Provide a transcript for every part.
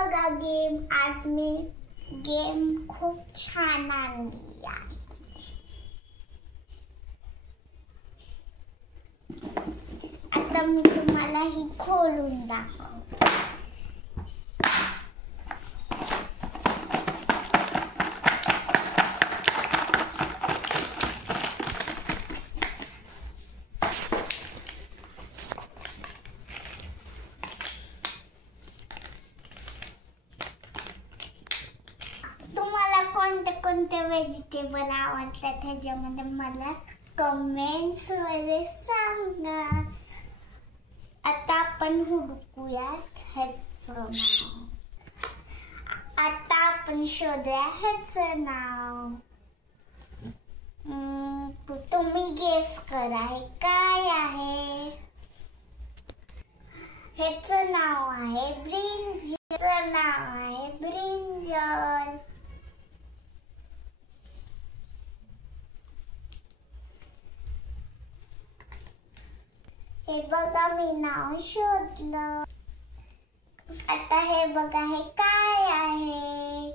बघा गेम. आज मी गेम खूप छान आणली आहे. आता मी तुम्हाला ही खोलून दाखवते. कोणते व्हेजिटेबल आवडतात ह्याच्यामध्ये मला कमेंट्स मध्ये सांगा. आता आपण हुडकूयात ह्याचं नाव. आता आपण शोधूया ह्याचं नाव. तुम्ही गेस करा हे काय आहे. ह्याचं नाव आहे ब्रिंजल. हे बघा मी नाव शोधलं. आता हे बघा हे काय आहे.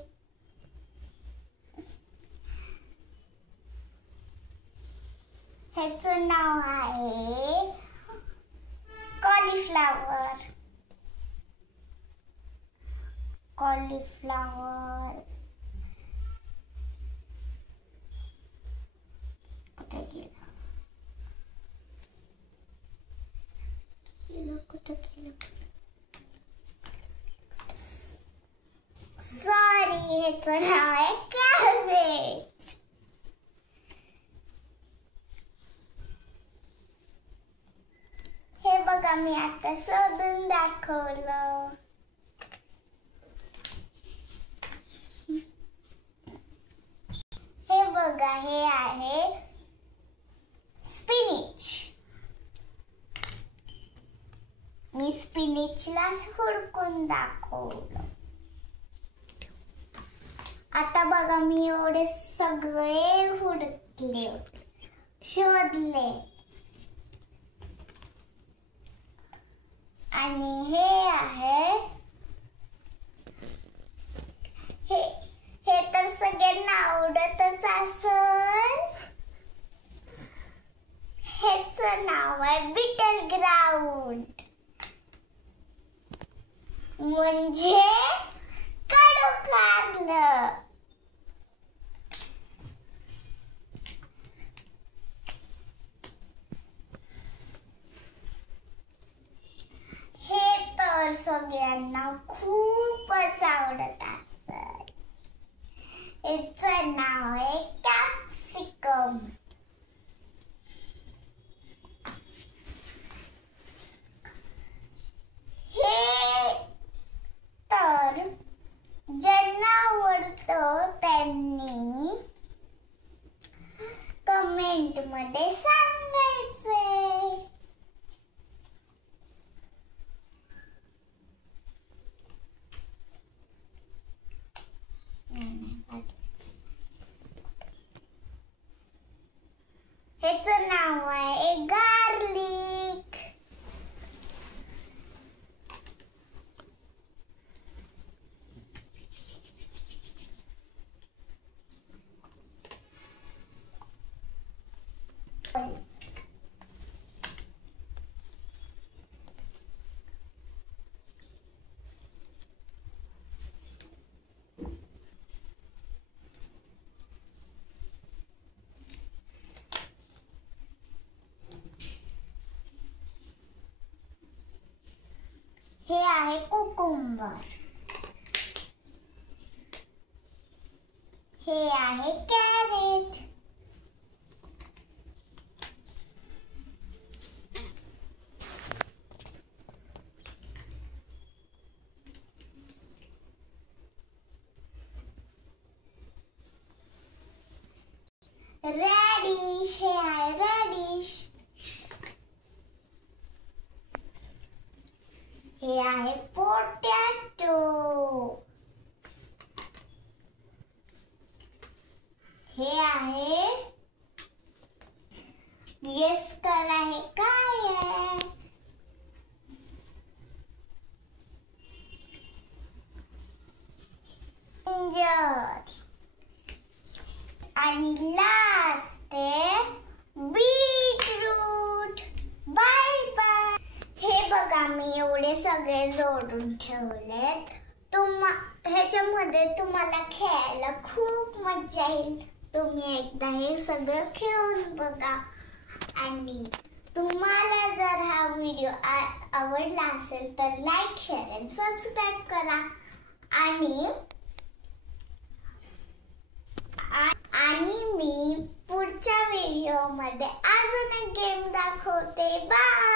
ह्याचं नाव आहे कॉलीफ्लॉवर. कुठे गेलं. सॉरी, ह्याचं नाव आहे कॅबेज. हे बघा मी आता शोधून दाखवलं. हे बघा हे आहे स्पिनिच. मी स्पिनिचला हुडकून दाखवलं. आता बघा मी एवढे सगळे हुडकले, शोधले. आणि हे आहे हे तर सगळ्यांना आवडतच असेल. ह्याचं नाव आहे बीटल ग्राउंड. म्हणजे कडू कारलं. हे तर सगळ्यांना खूपच आवडत असेल. याचं नाव आहे कॅप्सिकम. ज्यांना आवडतं त्यांनी कमेंट मध्ये सांगायचे. ह्याचं नाव आहे गार्लिक. हे आहे कुकुम्बर. हे आहे कॅरेट. रॅडिश. हे आहे रॅडिश. हे आहे पोटॅटो. हे आहे गेस करा हे काय आहे. जिंजर आणि लास्ट आहे बीटरूट. Bye bye. हे बघा मी एवढे सगळे जोडून ठेवलेत. ह्याच्यामध्ये तुम्हाला खेळायला खूप मजा येईल. तुम्ही एकदा हे सगळं खेळून बघा. आणि तुम्हाला जर हा व्हिडिओ आवडला असेल तर लाईक, शेअर आणि सबस्क्राईब करा. आणि मी पुढच्या व्हिडिओमध्ये अजून एक गेम दाखवते. बाय.